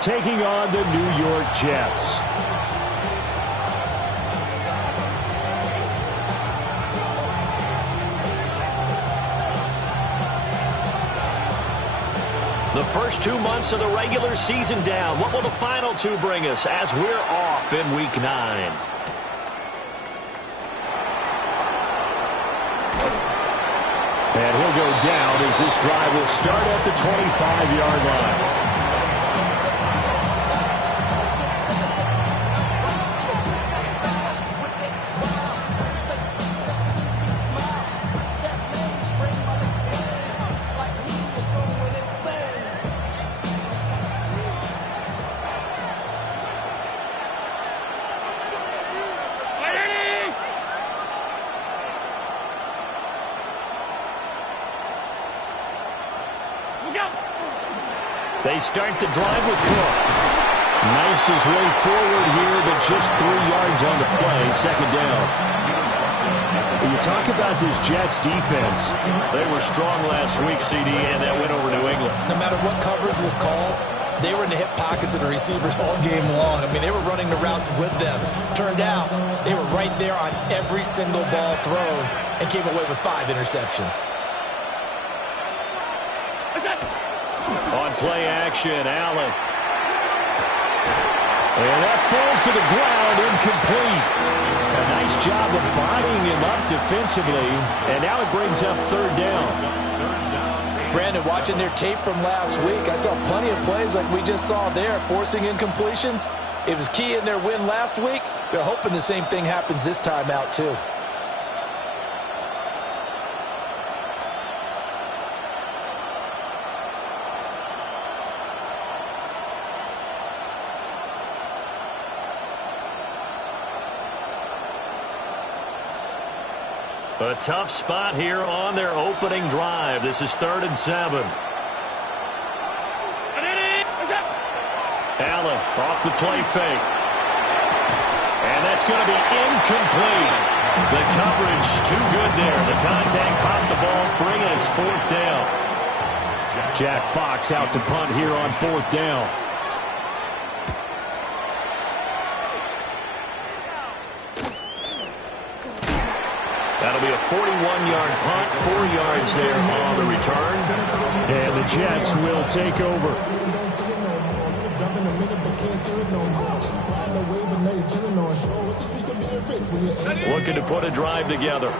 taking on the New York Jets. The first 2 months of the regular season down. What will the final two bring us as we're off in Week 9? And he'll go down as this drive will start at the 25-yard line. They start the drive with Cook. Knifes his way forward here, but just 3 yards on the play, second down. When you talk about this Jets defense, they were strong last week, CD, and that went over New England. No matter what coverage was called, they were in the hip pockets of the receivers all game long. I mean, they were running the routes with them. Turned out, they were right there on every single ball thrown and came away with 5 interceptions. On play action, Allen. And that falls to the ground, incomplete. A nice job of bodying him up defensively, and now it brings up third down. Brandon, watching their tape from last week, I saw plenty of plays like we just saw there, forcing incompletions. It was key in their win last week. They're hoping the same thing happens this time out, too. A tough spot here on their opening drive. This is 3rd and 7. Allen off the play fake. And that's going to be incomplete. The coverage too good there. The contact popped the ball free, and it's 4th down. Jack Fox out to punt here on 4th down. That'll be a 41-yard punt, 4 yards there on the return. And the Jets will take over. Looking to put a drive together.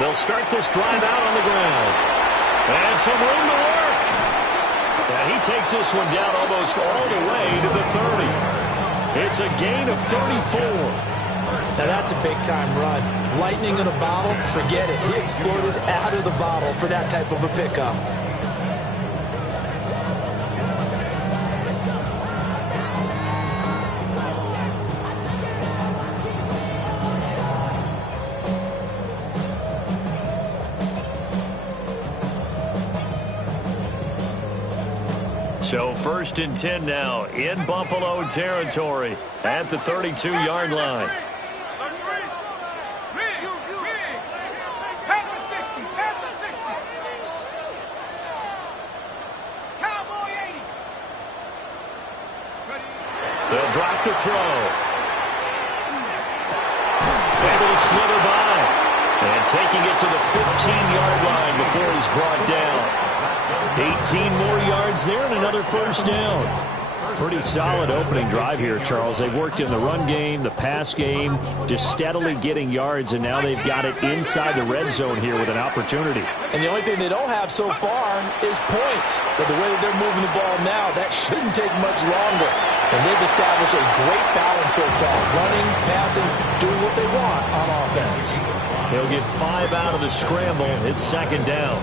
They'll start this drive out on the ground. And some room to work. And he takes this one down almost all the way to the 30. It's a gain of 34. Now that's a big-time run. Lightning in a bottle, forget it. He exploded out of the bottle for that type of a pickup. So 1st and 10 now in Buffalo territory at the 32-yard line. They'll drop to throw. Able to slither by. And taking it to the 15-yard line before he's brought down. 18 more yards there and another 1st down. Pretty solid opening drive here, Charles. They've worked in the run game, the pass game, just steadily getting yards, and now they've got it inside the red zone here with an opportunity. And the only thing they don't have so far is points. But the way that they're moving the ball now, that shouldn't take much longer. And they've established a great balance so far. Running, passing, doing what they want on offense. He'll get 5 out of the scramble. It's 2nd down.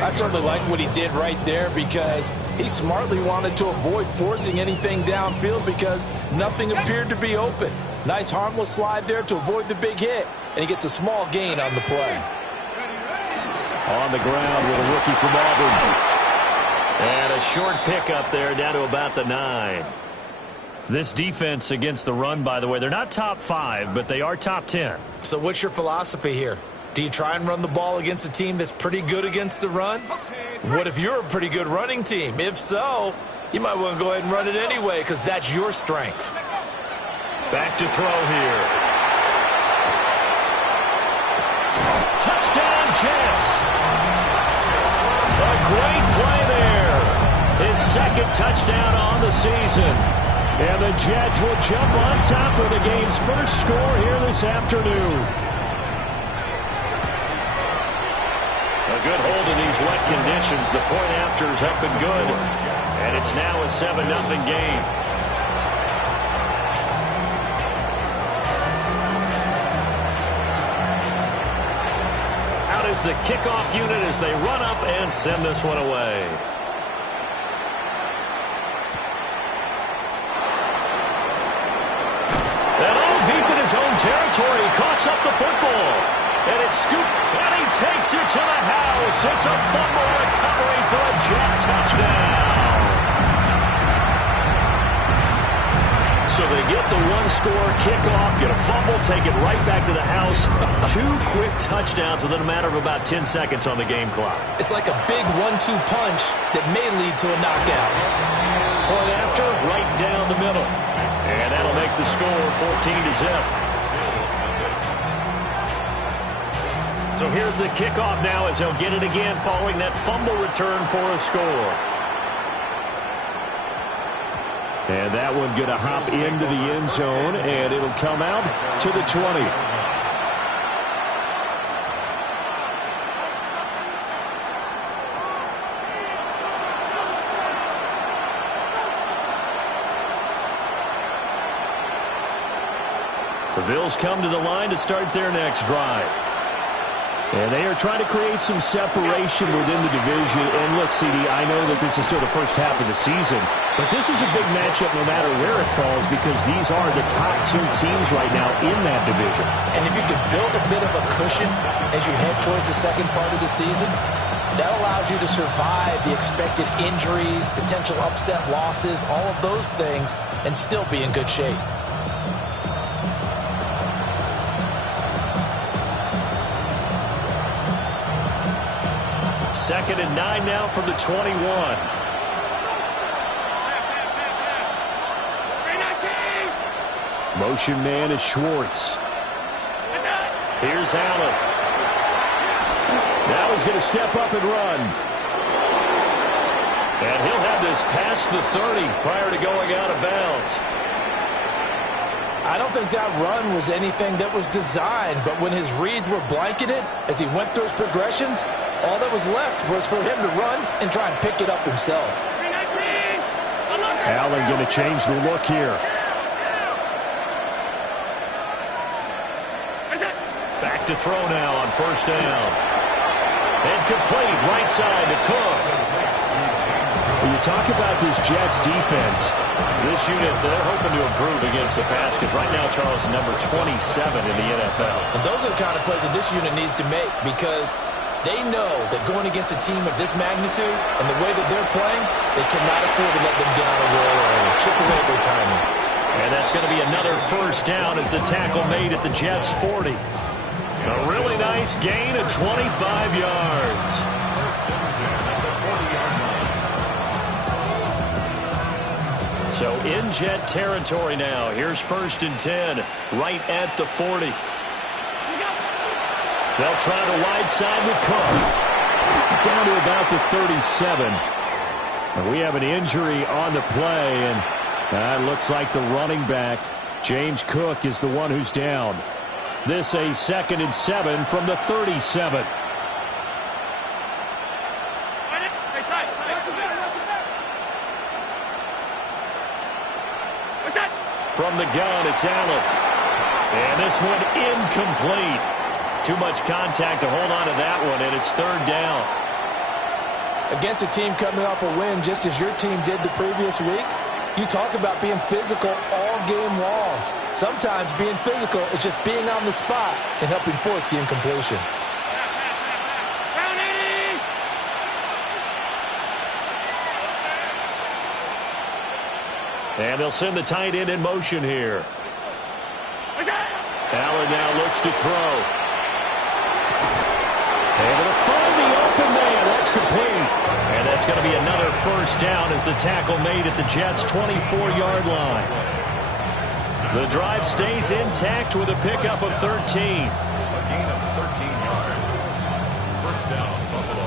I certainly like what he did right there because he smartly wanted to avoid forcing anything downfield because nothing appeared to be open. Nice harmless slide there to avoid the big hit, and he gets a small gain on the play. On the ground with a rookie from Auburn. And a short pickup there down to about the 9. This defense against the run, by the way, they're not top 5, but they are top 10. So what's your philosophy here? Do you try and run the ball against a team that's pretty good against the run? What if you're a pretty good running team? If so, you might want to go ahead and run it anyway because that's your strength. Back to throw here. Touchdown, Jets. A great play there. His second touchdown on the season. And the Jets will jump on top of the game's first score here this afternoon. A good hold in these wet conditions. The point afters have been good. And it's now a 7-0 game. Out is the kickoff unit as they run up and send this one away. And all deep in his own territory, he coughs up the football. And it's scooped, and he takes it to the house. It's a fumble recovery for a Jet touchdown. So they get the one-score kickoff, get a fumble, take it right back to the house. 2 quick touchdowns within a matter of about 10 seconds on the game clock. It's like a big 1-2 punch that may lead to a knockout. Point after, right down the middle. And that'll make the score 14-0. So here's the kickoff now as he'll get it again following that fumble return for a score. And that one going to hop into the end zone, and it'll come out to the 20. The Bills come to the line to start their next drive. And they are trying to create some separation within the division. And look, CD, I know that this is still the first half of the season, but this is a big matchup no matter where it falls because these are the top 2 teams right now in that division. And if you can build a bit of a cushion as you head towards the second part of the season, that allows you to survive the expected injuries, potential upset losses, all of those things, and still be in good shape. Second and 9 now from the 21. Motion man is Schwartz. Here's Allen. Now he's going to step up and run. And he'll have this past the 30 prior to going out of bounds. I don't think that run was anything that was designed, but when his reads were blanketed as he went through his progressions, all that was left was for him to run and try and pick it up himself. Allen going to change the look here. Back to throw now on first down. And complete right side to Cook. When you talk about this Jets defense, this unit, they're hoping to improve against the pass because right now, Charles, is number 27 in the NFL. And those are the kind of plays that this unit needs to make because they know that going against a team of this magnitude and the way that they're playing, they cannot afford to let them get on a roll early. Chip away their timing. And that's going to be another first down as the tackle made at the Jets' 40. A really nice gain of 25 yards. So in Jet territory now. Here's first and 10, right at the 40. They'll try the wide side with Cook. Down to about the 37. And we have an injury on the play, and it looks like the running back, James Cook, is the one who's down. This a 2nd and 7 from the 37. From the gun, it's Allen. And this one incomplete. Too much contact to hold on to that one, and it's 3rd down. Against a team coming off a win just as your team did the previous week, you talk about being physical all game long. Sometimes being physical is just being on the spot and helping force the incompletion. And they'll send the tight end in motion here. Allen now looks to throw. going to be another first down as the tackle made at the Jets' 24-yard line. The drive stays intact with a pickup of 13. A gain of 13 yards. First down, Buffalo.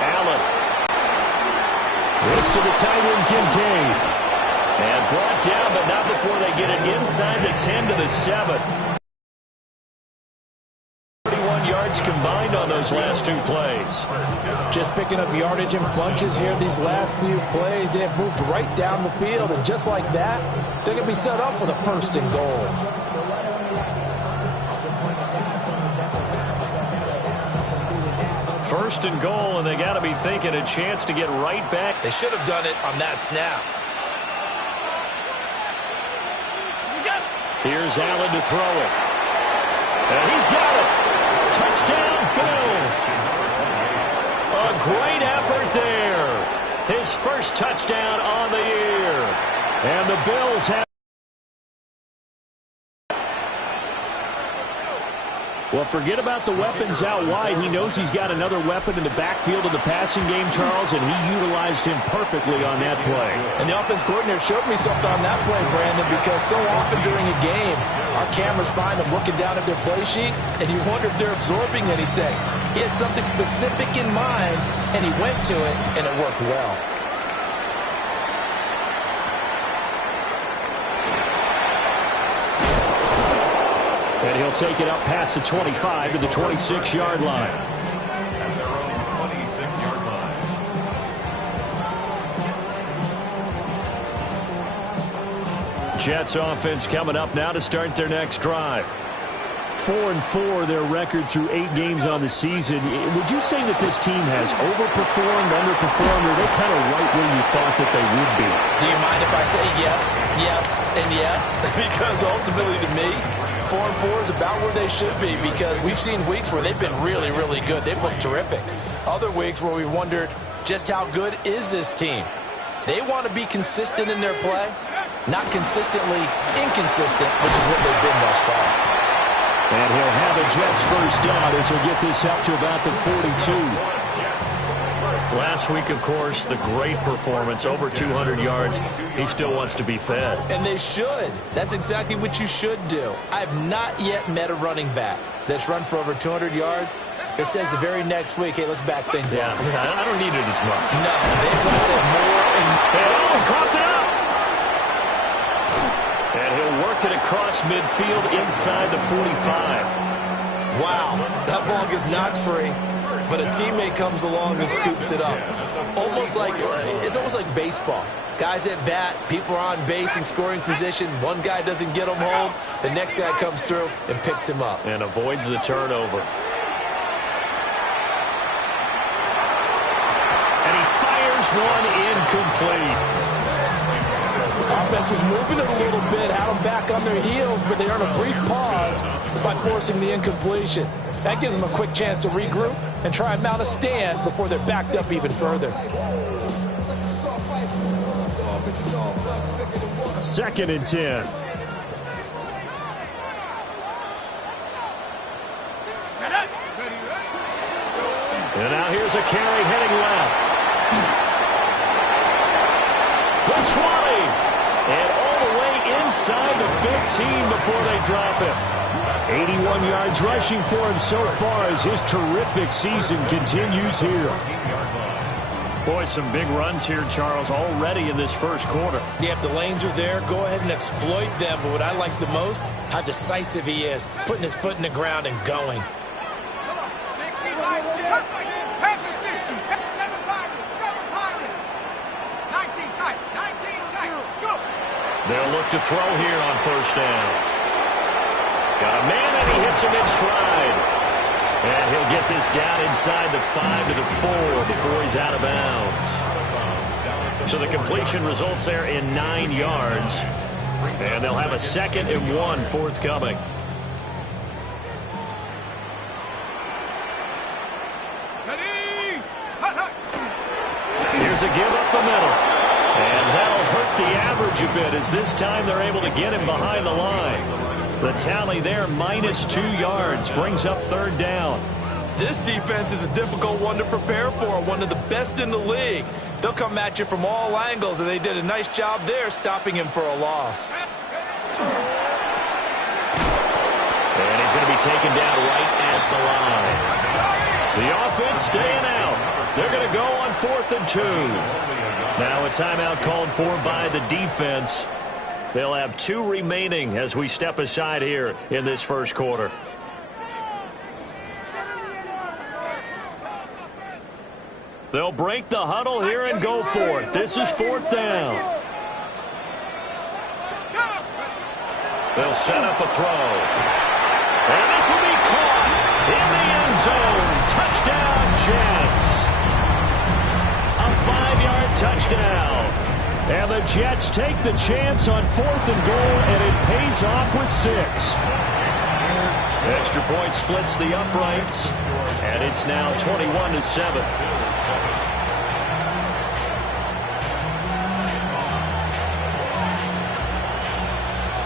Allen. This to the tight end, Kincaid. And brought down, but not before they get it inside the 10 to the 7. 31 yards combined on those last two plays. Just picking up yardage in bunches here these last few plays. They have moved right down the field, and just like that, they're going to be set up with a first and goal. First and goal, and they got to be thinking a chance to get right back. They should have done it on that snap. Here's Allen to throw it. And he's got it. Touchdown, Bills. A great effort there. His first touchdown on the year. And the Bills have... Well, forget about the weapons out wide. He knows he's got another weapon in the backfield of the passing game, Charles, and he utilized him perfectly on that play. And the offense coordinator showed me something on that play, Brandon, because so often during a game, our cameras find them looking down at their play sheets, and you wonder if they're absorbing anything. He had something specific in mind, and he went to it, and it worked well. And he'll take it up past the 25 to the 26-yard line. At their own 26-yard line. Jets offense coming up now to start their next drive. 4-4 their record through 8 games on the season. Would you say that this team has overperformed, underperformed, or are they kind of right where you thought that they would be? Do you mind if I say yes, yes, and yes? Because ultimately to me, 4-4 is about where they should be, because we've seen weeks where they've been really, really good. They've looked terrific. Other weeks where we wondered just how good is this team. They want to be consistent in their play, not consistently inconsistent, which is what they've been thus far. And he'll have a Jets first down as he'll get this up to about the 42. Last week, of course, the great performance, over 200 yards. He still wants to be fed. And they should. That's exactly what you should do. I've not yet met a running back that's run for over 200 yards that says the very next week, hey, let's back things up. I don't need it as much. No, they've got it more. And caught it up. And he'll work it across midfield inside the 45. Wow, that ball gets knocked free, but a teammate comes along and scoops it up. It's almost like baseball. Guys at bat, people are on base in scoring position. One guy doesn't get him home. The next guy comes through and picks him up. And avoids the turnover. And he fires one incomplete. Offense was moving it a little bit, had them back on their heels, but they earned a brief pause by forcing the incompletion. That gives them a quick chance to regroup and try and mount a stand before they're backed up even further. 2nd and 10. And now here's a carry heading left. The 20. And all the way inside the 15 before they drop him. 81 yards rushing for him so far as his terrific season continues here. Boy, some big runs here, Charles, already in this first quarter. Yeah, if the lanes are there, go ahead and exploit them. But what I like the most, how decisive he is, putting his foot in the ground and going. They'll look to throw here on first down. Got a man, and he hits him in stride. And he'll get this down inside the 5 to the 4 before he's out of bounds. So the completion results there in 9 yards. And they'll have a 2nd and 1 forthcoming. Ready? to give up the middle. And that'll hurt the average a bit as this time they're able to get him behind the line. The tally there, -2 yards, brings up 3rd down. This defense is a difficult one to prepare for, one of the best in the league. They'll come at you from all angles, and they did a nice job there stopping him for a loss. And he's going to be taken down right at the line. The offense staying out. They're going to go on 4th and 2. Now a timeout called for by the defense. They'll have 2 remaining as we step aside here in this first quarter. They'll break the huddle here and go for it. This is 4th down. They'll set up a throw. And this will be caught in the end zone. Touchdown, Jets. A 5-yard touchdown. And the Jets take the chance on 4th and goal, and it pays off with 6. Extra point splits the uprights, and it's now 21-7.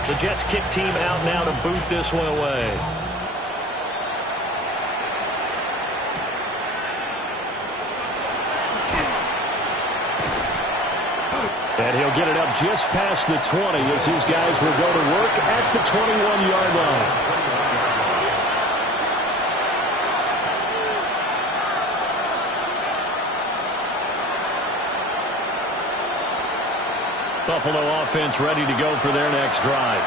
The Jets kick team out now to boot this one away. And he'll get it up just past the 20 as his guys will go to work at the 21-yard line. Buffalo offense ready to go for their next drive.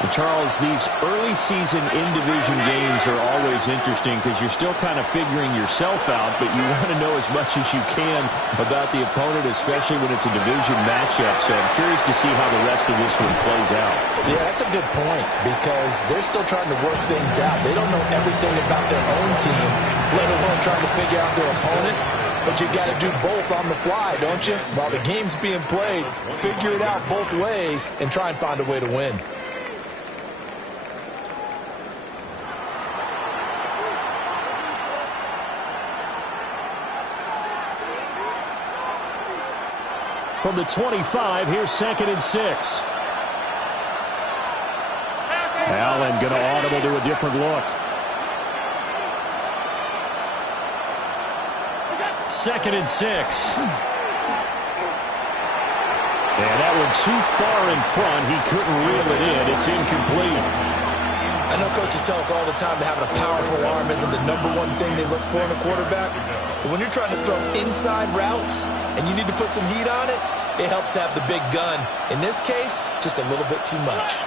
And Charles, these early season in-division games are always interesting because you're still kind of figuring yourself out, but you want to know as much as you can about the opponent, especially when it's a division matchup. So I'm curious to see how the rest of this one plays out. Yeah, that's a good point because they're still trying to work things out. They don't know everything about their own team, let alone trying to figure out their opponent. But you got to do both on the fly, don't you? While the game's being played, figure it out both ways and try and find a way to win. From the 25, here's 2nd and 6. Allen going to audible to a different look. 2nd and 6. And that one too far in front. He couldn't reel it in. It's incomplete. I know coaches tell us all the time that having a powerful arm isn't the #1 thing they look for in a quarterback. But when you're trying to throw inside routes and you need to put some heat on it, it helps have the big gun. In this case, just a little bit too much.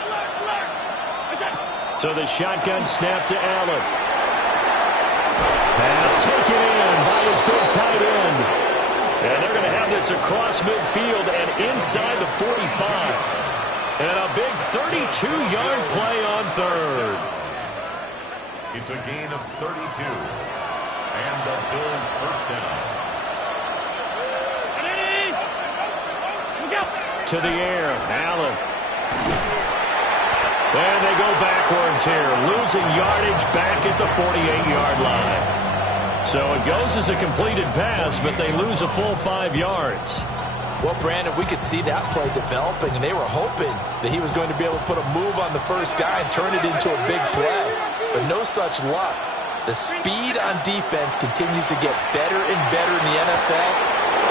So the shotgun snap to Allen. Pass taken in by his big tight end. And they're going to have this across midfield and inside the 45. And a big 32-yard play on 3rd. It's a gain of 32. And the Bills first down. To the air, Allen. And they go backwards here, losing yardage back at the 48-yard line. So it goes as a completed pass, but they lose a full 5 yards. Well, Brandon, we could see that play developing, and they were hoping that he was going to be able to put a move on the first guy and turn it into a big play. But no such luck. The speed on defense continues to get better and better in the NFL.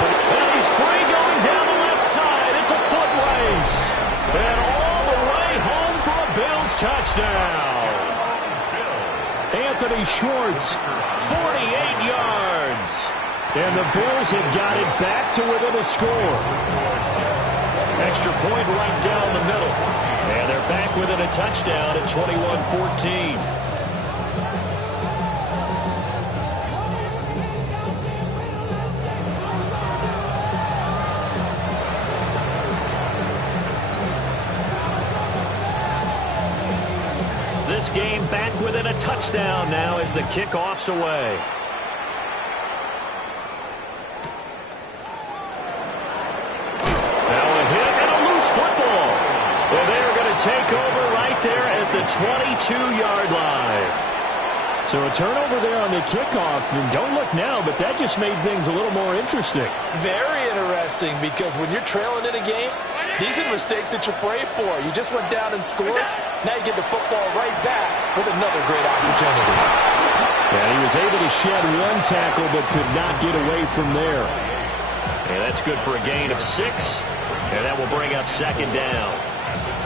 And he's free going down the left side. It's a foot race. And all the way home for a Bills touchdown. Anthony Schwartz, 48 yards. And the Bills have got it back to within a score. Extra point right down the middle. And they're back within a touchdown at 21-14. This game back within a touchdown now as the kickoff's away. Now a hit and a loose football. And they're going to take over right there at the 22-yard line. So a turnover there on the kickoff, and don't look now, but that just made things a little more interesting. Very interesting, because when you're trailing in a game, these are mistakes that you pray for. You just went down and scored. Now you get the football right back with another great opportunity. And he was able to shed one tackle, but could not get away from there. And that's good for a gain of 6, and that will bring up second down.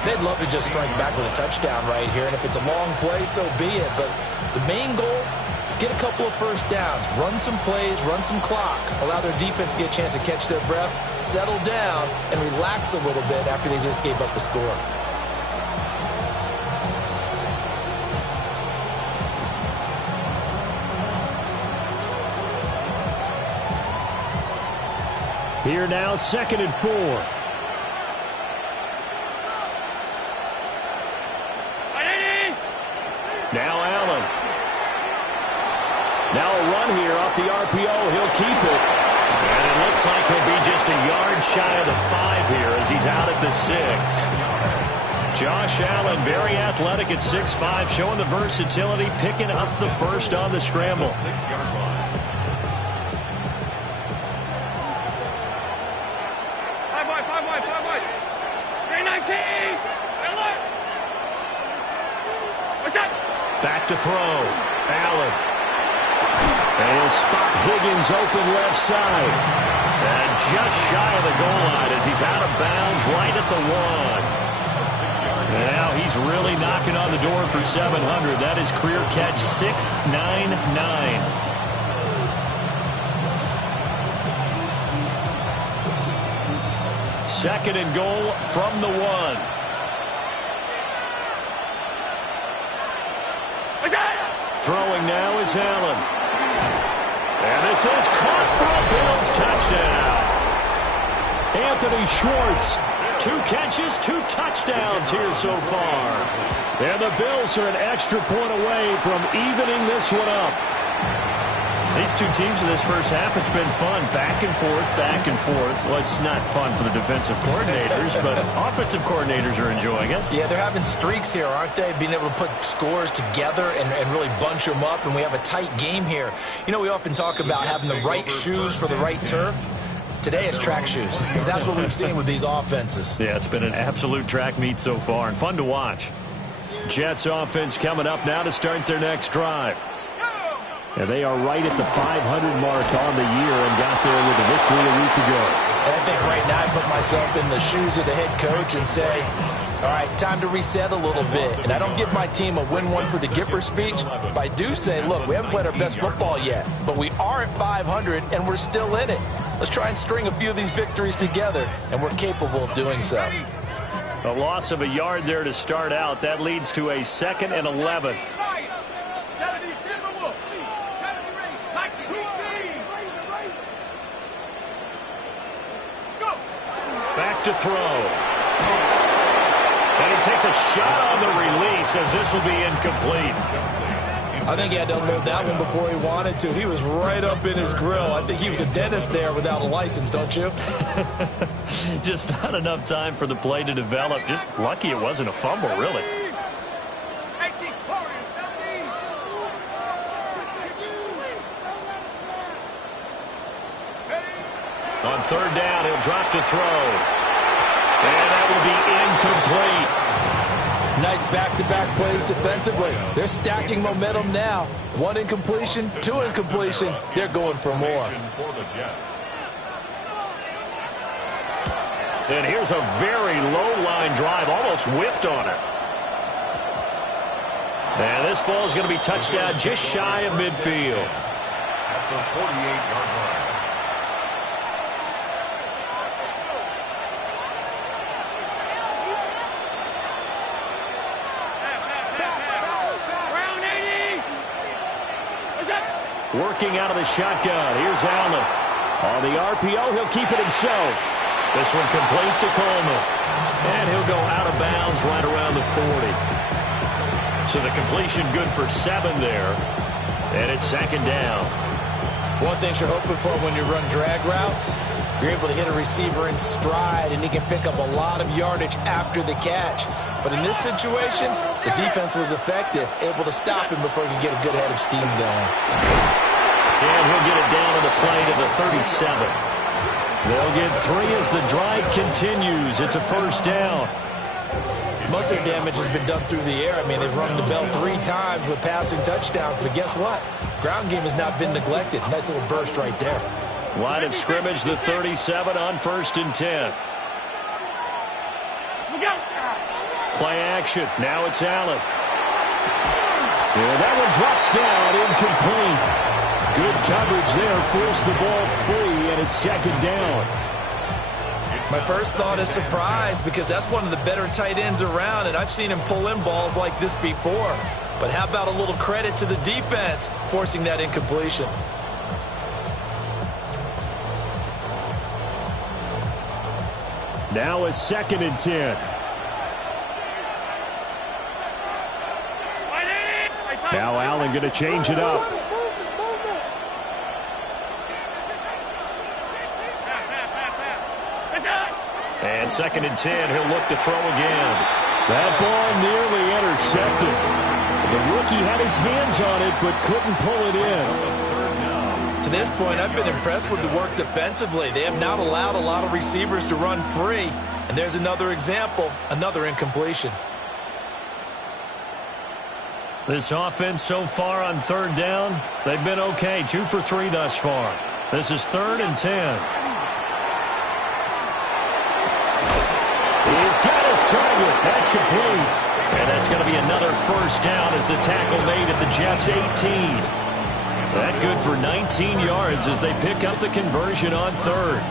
They'd love to just strike back with a touchdown right here, and if it's a long play, so be it. But the main goal, get a couple of first downs, run some plays, run some clock, allow their defense to get a chance to catch their breath, settle down, and relax a little bit after they just gave up a score. Here now, 2nd and 4. Now Allen. Now a run here off the RPO. He'll keep it. And it looks like he'll be just a yard shy of the 5 here as he's out at the 6. Josh Allen, very athletic at 6'5", showing the versatility, picking up the first on the scramble. 6-yard line. Back to throw. Allen. And he'll spot Higgins open left side. And just shy of the goal line as he's out of bounds right at the 1. And now he's really knocking on the door for 700. That is career catch 699. Second and goal from the 1. Throwing now is Allen. And this is caught for a Bills touchdown. Anthony Schwartz, 2 catches, 2 touchdowns here so far. And the Bills are an extra point away from evening this one up. These two teams in this first half, it's been fun. Back and forth, back and forth. Well, it's not fun for the defensive coordinators, but offensive coordinators are enjoying it. Yeah, they're having streaks here, aren't they? Being able to put scores together and really bunch them up, and we have a tight game here. You know, we often talk about having the right shoes for the right turf. Today it's track shoes, because that's what we've seen with these offenses. Yeah, it's been an absolute track meet so far, and fun to watch. Jets offense coming up now to start their next drive. And they are right at the 500 mark on the year and got there with a victory a week ago. And I think right now I put myself in the shoes of the head coach and say, all right, time to reset a little bit. And I don't give my team a win one for the Gipper speech, but I do say, look, we haven't played our best football yet, but we are at 500 and we're still in it. Let's try and string a few of these victories together, and we're capable of doing so. A loss of a yard there to start out. That leads to a 2nd and 11. Back to throw. And he takes a shot on the release as this will be incomplete. I think he had to unload that one before he wanted to. He was right up in his grill. I think he was a dentist there without a license, don't you? Just not enough time for the play to develop. Just lucky it wasn't a fumble, really. On 3rd down, he'll drop to throw. And that will be incomplete. Nice back-to-back plays defensively. They're stacking momentum now. 1 incompletion, 2 incompletion. They're going for more. And here's a very low-line drive, almost whiffed on it. And this ball is going to be touched down just shy of midfield. At the 48-yard line. Working out of the shotgun. Here's Allen. On the RPO, he'll keep it himself. This one complete to Coleman. And he'll go out of bounds right around the 40. So the completion good for 7 there. And it's 2nd down. One thing you're hoping for when you run drag routes, you're able to hit a receiver in stride, and he can pick up a lot of yardage after the catch. But in this situation, The defense was effective, able to stop him before he could get a good head of steam going. And he'll get it down to the play to the 37. They'll get 3 as the drive continues. It's a first down. Most of their damage has been done through the air. I mean, they've rung the bell 3 times with passing touchdowns, but guess what? Ground game has not been neglected. Nice little burst right there. Line of scrimmage, the 37 on 1st and 10. Play action. Now it's Allen. Yeah, that one drops down, incomplete. Good coverage there. Forced the ball free, and it's 2nd down. My first thought is surprise because that's one of the better tight ends around, and I've seen him pull in balls like this before. But how about a little credit to the defense forcing that incompletion? Now a 2nd and 10. Now Allen going to change it up. And 2nd and 10, he'll look to throw again. That ball nearly intercepted. The rookie had his hands on it, but couldn't pull it in. To this point, I've been impressed with the work defensively. They have not allowed a lot of receivers to run free. And there's another example, another incompletion. This offense so far on 3rd down, they've been okay. 2 for 3 thus far. This is 3rd and 10. He's got his target. That's complete. And that's going to be another first down as the tackle made at the Jets' 18. That good for 19 yards as they pick up the conversion on 3rd.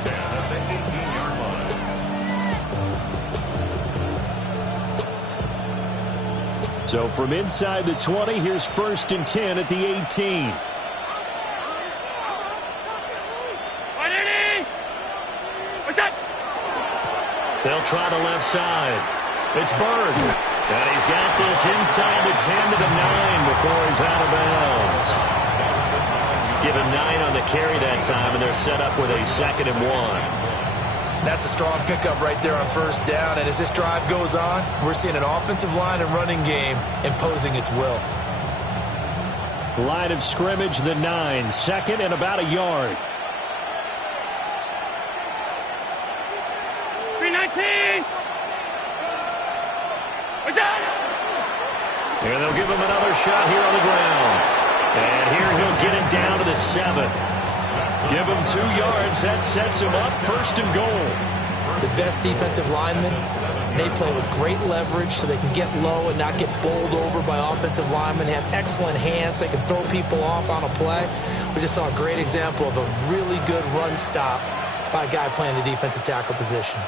So from inside the 20, here's 1st and 10 at the 18. They'll try the left side. It's Bird. And he's got this inside the 10 to the 9 before he's out of bounds. Give him 9 on the carry that time, and they're set up with a 2nd and 1. That's a strong pickup right there on 1st down. And as this drive goes on, we're seeing an offensive line and running game imposing its will. Line of scrimmage, the 9. 2nd and about a yard. 319. And they'll give him another shot here on the ground. And here he'll get it down to the 7. Give him 2 yards. That sets him up 1st and goal. The best defensive linemen, they play with great leverage so they can get low and not get bowled over by offensive linemen. They have excellent hands. They can throw people off on a play. We just saw a great example of a really good run stop by a guy playing the defensive tackle position.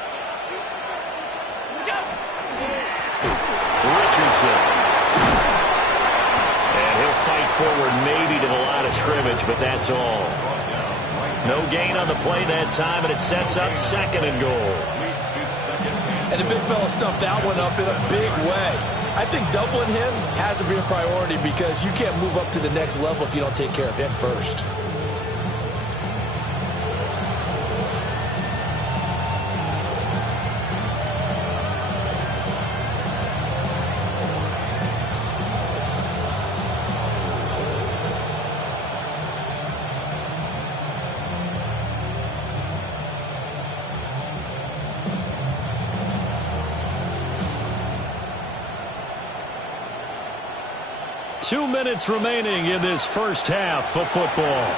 Richardson. And he'll fight forward maybe to the line of scrimmage, but that's all. No gain on the play that time, and it sets up 2nd and goal. And the big fella stuffed that one up in a big way. I think doubling him has to be a priority because you can't move up to the next level if you don't take care of him first. Two minutes remaining in this first half of football.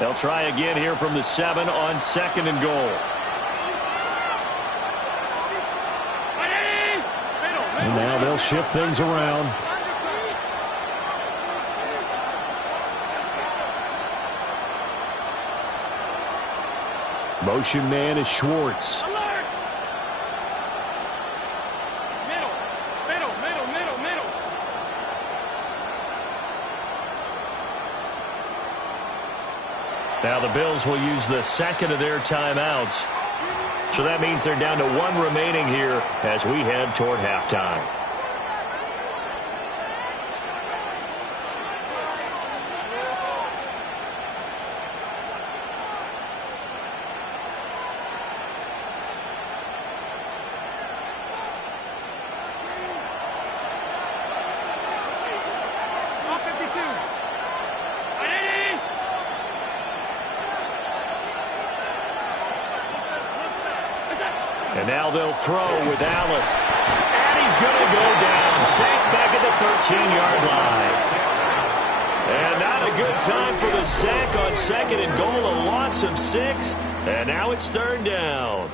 They'll try again here from the 7 on 2nd and goal. And now they'll shift things around. Motion man is Schwartz. Now the Bills will use the 2nd of their timeouts. So that means they're down to 1 remaining here as we head toward halftime. And now they'll throw with Allen. And he's going to go down. Sacked back at the 13-yard line. And not a good time for the sack on 2nd and goal. A loss of 6. And now it's 3rd down.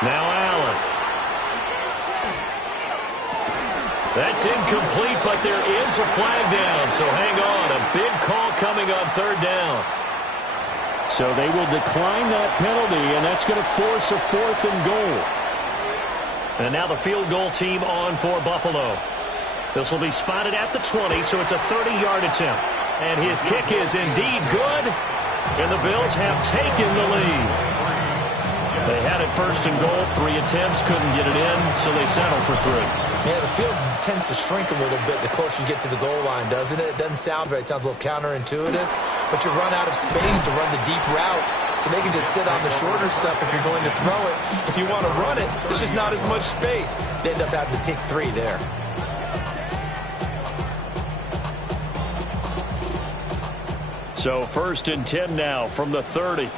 Now Allen. That's incomplete, but there is a flag down, so hang on. A big call coming on 3rd down. So they will decline that penalty, and that's going to force a 4th and goal. And now the field goal team on for Buffalo. This will be spotted at the 20, so it's a 30-yard attempt. And his kick is indeed good, and the Bills have taken the lead. They had it 1st and goal, 3 attempts, couldn't get it in, so they settled for 3. Yeah, the field tends to shrink a little bit the closer you get to the goal line, doesn't it? It doesn't sound right. It sounds a little counterintuitive, but you run out of space to run the deep routes, so they can just sit on the shorter stuff if you're going to throw it. If you want to run it, there's just not as much space. They end up having to take 3 there. So 1st and 10 now from the 30.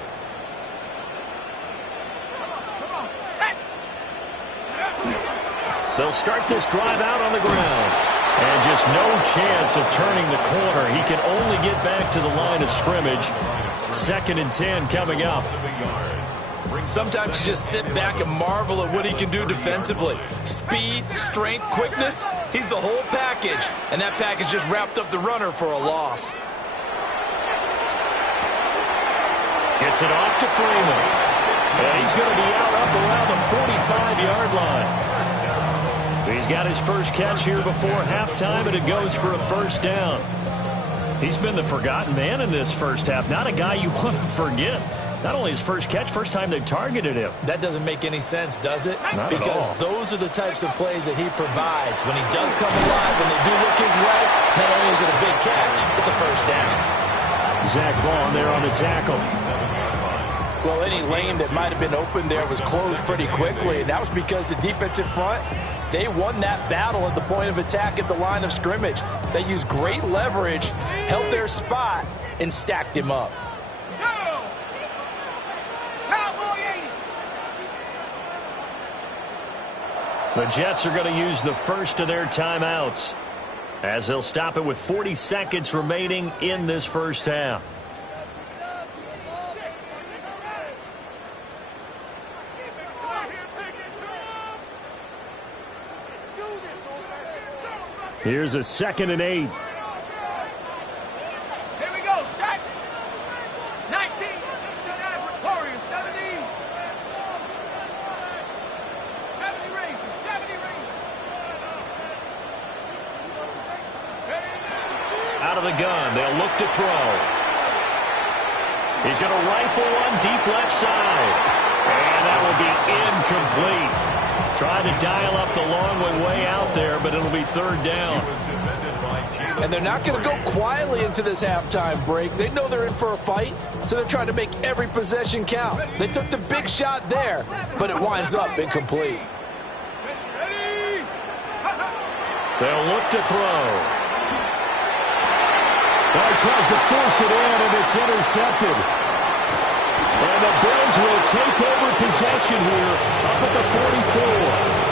They'll start this drive out on the ground. And just no chance of turning the corner. He can only get back to the line of scrimmage. 2nd and 10 coming up. Sometimes you just sit back and marvel at what he can do defensively. Speed, strength, quickness. He's the whole package. And that package just wrapped up the runner for a loss. Gets it off to Freeman. And he's going to be out up around the 45-yard line. He's got his first catch here before halftime, and it goes for a 1st down. He's been the forgotten man in this first half. Not a guy you want to forget. Not only his first catch, first time they've targeted him. That doesn't make any sense, does it? Not because at all. Those are the types of plays that he provides. When he does come alive, when they do look his way, not only is it a big catch, it's a 1st down. Zach Bond there on the tackle. Well, any lane that might have been open there was closed pretty quickly, and that was because the defensive front, they won that battle at the point of attack at the line of scrimmage. They used great leverage, held their spot, and stacked him up. The Jets are going to use the first of their timeouts as they'll stop it with 40 seconds remaining in this first half. Here's a 2nd and 8. Here we go, set. 19, Warriors, 70. 70 Rangers, 70 Rangers. Out of the gun, they'll look to throw. He's going to rifle one deep left side. And that will be incomplete. Trying to dial up the long one way out there, but it'll be 3rd down. And they're not going to go quietly into this halftime break. They know they're in for a fight, so they're trying to make every possession count. They took the big shot there, but it winds up incomplete. They'll look to throw. He tries to force it in, and it's intercepted. And the Bills will take over possession here up at the 44.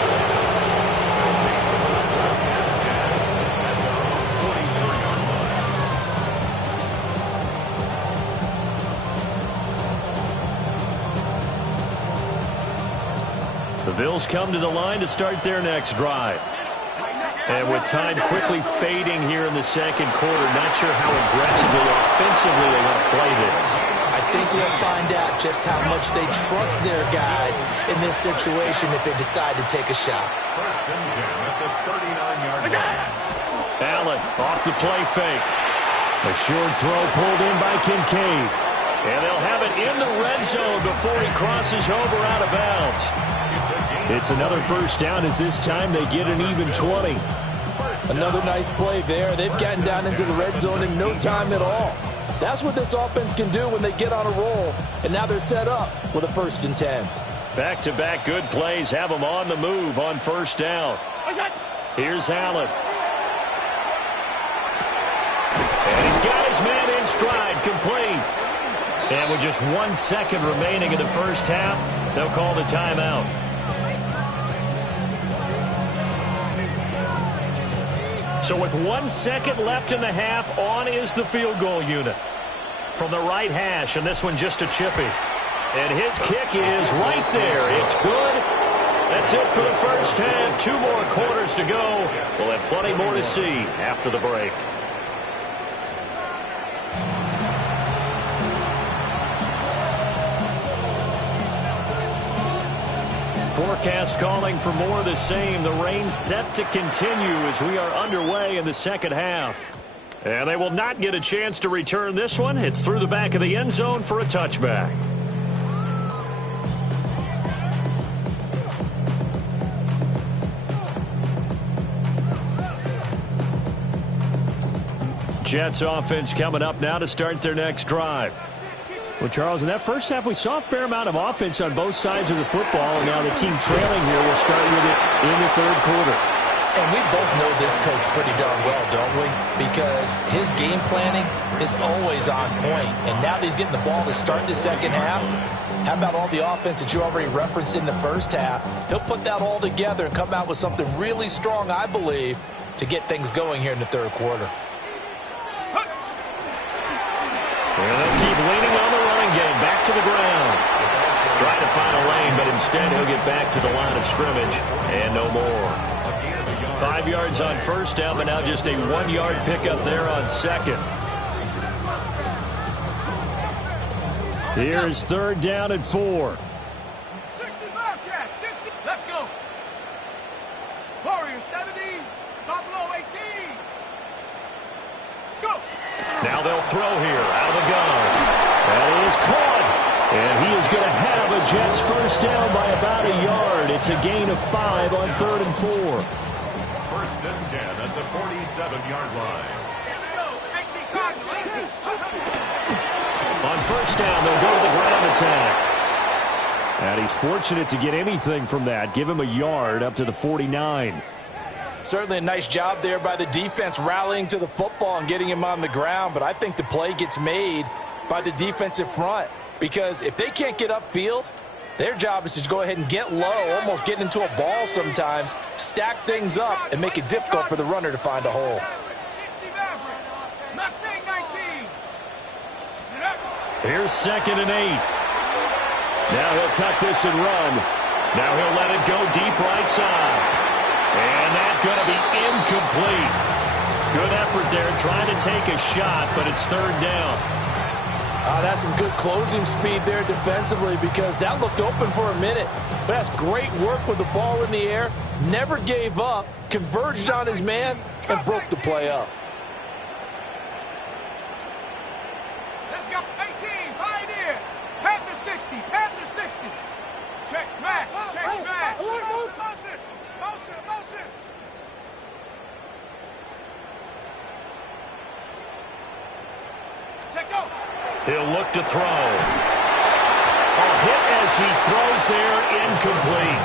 The Bills come to the line to start their next drive. And with time quickly fading here in the second quarter, not sure how aggressively, offensively they want to play this. I think we'll find out just how much they trust their guys in this situation if they decide to take a shot. First and 10 at the 39-yard line. Allen off the play fake. A short throw pulled in by Kincaid. And they'll have it in the red zone before he crosses over out of bounds. It's another first down as this time they get an even 20. Another nice play there. They've gotten down into the red zone in no time at all. That's what this offense can do when they get on a roll. And now they're set up with a first and 10. Back-to-back good plays have them on the move on first down. Here's Allen. And he's got his man in stride, complete. And with just 1 second remaining in the first half, they'll call the timeout. So with 1 second left in the half, on is the field goal unit. From the right hash, and this one just a chippy. And his kick is right there. It's good. That's it for the first half. 2 more quarters to go. We'll have plenty more to see after the break. Forecast calling for more of the same. The rain set to continue as we are underway in the second half. And they will not get a chance to return this one. It's through the back of the end zone for a touchback. Jets offense coming up now to start their next drive. Well, Charles, in that first half, we saw a fair amount of offense on both sides of the football, and now the team trailing here will start with it in the third quarter. And we both know this coach pretty darn well, don't we? Because his game planning is always on point. And now that he's getting the ball to start the second half, how about all the offense that you already referenced in the first half? He'll put that all together and come out with something really strong, I believe, to get things going here in the third quarter. And they'll keep leaning on the running game. Back to the ground. Trying to find a lane, but instead he'll get back to the line of scrimmage. And no more. 5 yards on first down, but now just a 1-yard pickup there on second. Here's third down and 4. 60 Bobcat, 60. Let's go. Warriors 70. Buffalo 18. Go. Now they'll throw here out of the gun. That is caught. And he is going to have a Jets first down by about a yard. It's a gain of 5 on third and 4. First and 10 at the 47-yard line. On first down, they'll go to the ground attack. And he's fortunate to get anything from that. Give him a yard up to the 49. Certainly a nice job there by the defense rallying to the football and getting him on the ground. But I think the play gets made by the defensive front. Because if they can't get upfield, their job is to go ahead and get low, almost get into a ball sometimes, stack things up, and make it difficult for the runner to find a hole. Here's second and 8. Now he'll tuck this and run. Now he'll let it go deep right side. And that's going to be incomplete. Good effort there trying to take a shot, but it's third down. That's some good closing speed there defensively because that looked open for a minute. But that's great work with the ball in the air. Never gave up, converged on his man, and broke the play up. Let's go. 18, Pioneer. Panther 60, Panther 60. Check smash, check smash. Motion. Check go. He'll look to throw. A hit as he throws there, incomplete.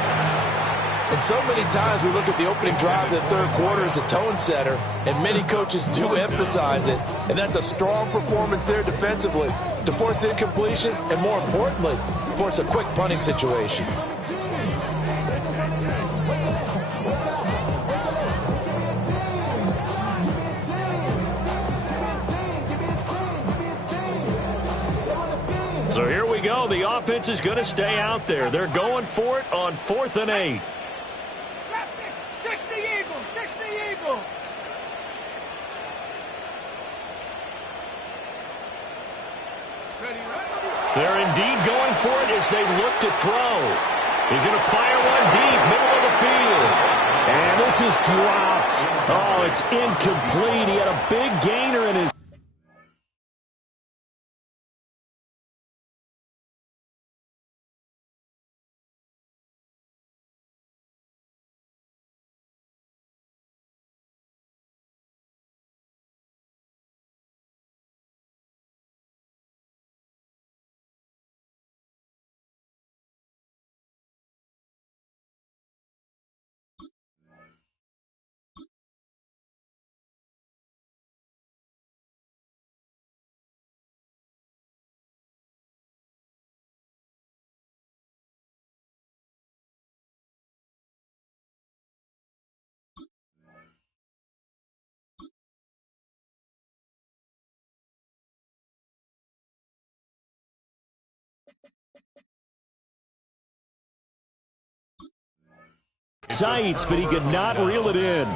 And so many times we look at the opening drive of the third quarter as a tone setter, and many coaches do emphasize it. And that's a strong performance there defensively to force incompletion and, more importantly, force a quick punting situation. So here we go. The offense is going to stay out there. They're going for it on 4th and 8. 60 Eagles, 60 Eagles. They're indeed going for it as they look to throw. He's going to fire one deep, middle of the field. And this is dropped. Oh, it's incomplete. He had a big gainer in his... sights, but he could not reel it in.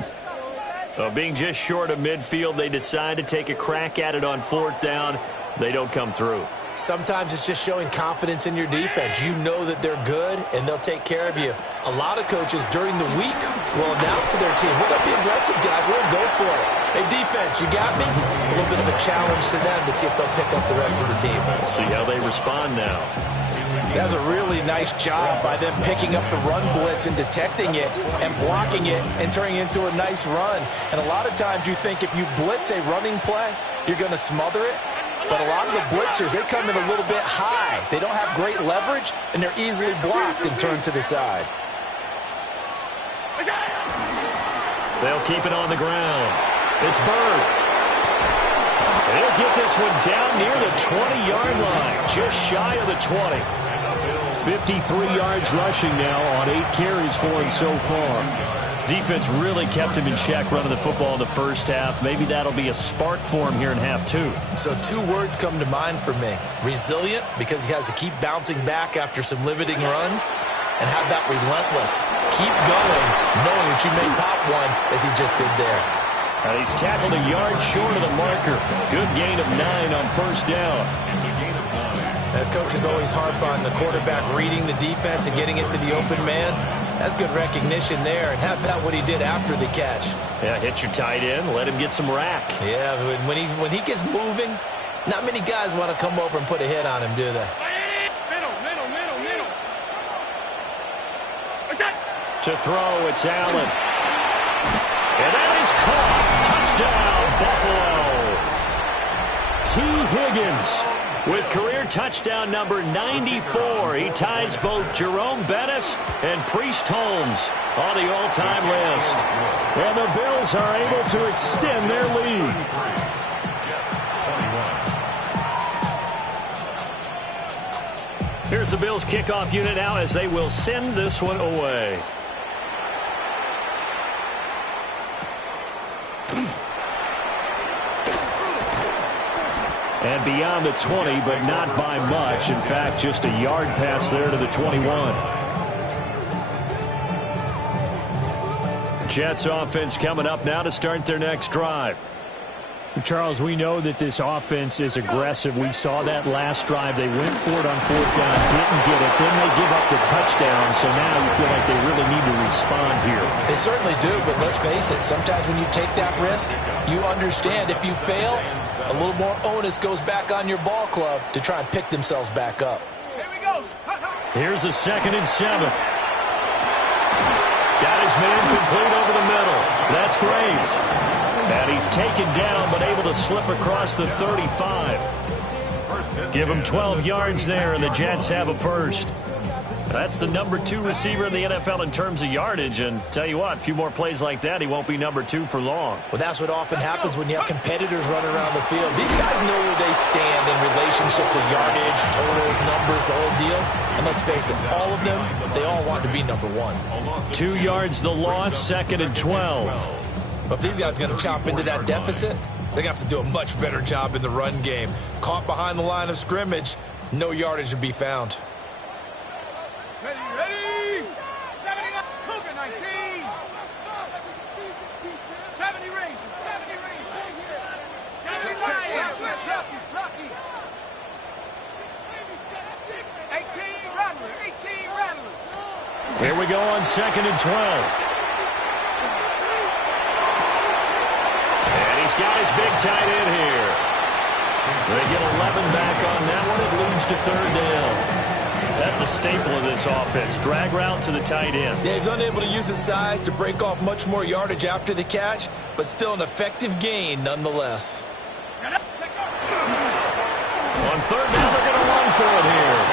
Being just short of midfield, they decide to take a crack at it on 4th down. They don't come through. Sometimes it's just showing confidence in your defense. You know that they're good, and they'll take care of you. A lot of coaches during the week will announce to their team, we're going to be aggressive, guys. We're going to go for it. Hey, defense, you got me? A little bit of a challenge to them to see if they'll pick up the rest of the team. See how they respond now. That's a really nice job by them picking up the run blitz and detecting it and blocking it and turning it into a nice run. And a lot of times you think if you blitz a running play, you're going to smother it. But a lot of the blitzers, they come in a little bit high. They don't have great leverage, and they're easily blocked and turned to the side. They'll keep it on the ground. It's Bird. They'll get this one down near the 20-yard line, just shy of the 20. 53 yards rushing now on 8 carries for him so far. Defense really kept him in check running the football in the first half. Maybe that'll be a spark for him here in half 2. So 2 words come to mind for me. Resilient, because he has to keep bouncing back after some limiting runs. And how about relentless? Keep going, knowing that you may pop one as he just did there. And he's tackled a yard short of the marker. Good gain of 9 on 1st down. Coaches always harp on the quarterback reading the defense and getting it to the open man. That's good recognition there. And how about what he did after the catch? Yeah, hit your tight end, let him get some rack. Yeah, when he gets moving, not many guys want to come over and put a hit on him, do they? Middle. To throw, it's Allen. And that is caught. Touchdown, Buffalo. T. Higgins with career touchdown number 94. He ties both Jerome Bettis and Priest Holmes on the all-time list. And the Bills are able to extend their lead. Here's the Bills kickoff unit now as they will send this one away. And beyond the 20, but not by much. In fact, just a yard pass there to the 21. Jets offense coming up now to start their next drive. Charles, we know that this offense is aggressive. We saw that last drive. They went for it on 4th down, didn't get it. Then they give up the touchdown, so now you feel like they really need to respond here. They certainly do, but let's face it. Sometimes when you take that risk, you understand if you fail, a little more onus goes back on your ball club to try and pick themselves back up. Here we go. Here's a 2nd and 7. Got his man complete over the middle. That's Graves. And he's taken down, but able to slip across the 35. Give him 12 yards there, and the Jets have a first. That's the number 2 receiver in the NFL in terms of yardage. And tell you what, a few more plays like that, he won't be number 2 for long. Well, that's what often happens when you have competitors running around the field. These guys know where they stand in relationship to yardage, totals, numbers, the whole deal. And let's face it, all of them, they all want to be number 1. 2 yards the loss, 2nd and 12. But if these guys are going to chop into that deficit, they're going to have to do a much better job in the run game. Caught behind the line of scrimmage, no yardage to be found. Ready? 79, Cougar 19. 70 Rangers, 70 Lions, Lucky. 18 Rattler. Here we go on 2nd and 12. And he's got his big tight end here. They get 11 back on that one. It leads to 3rd down. That's a staple of this offense. Drag route to the tight end. Yeah, he's unable to use his size to break off much more yardage after the catch, but still an effective gain nonetheless. On 3rd down, they're going to run for it here.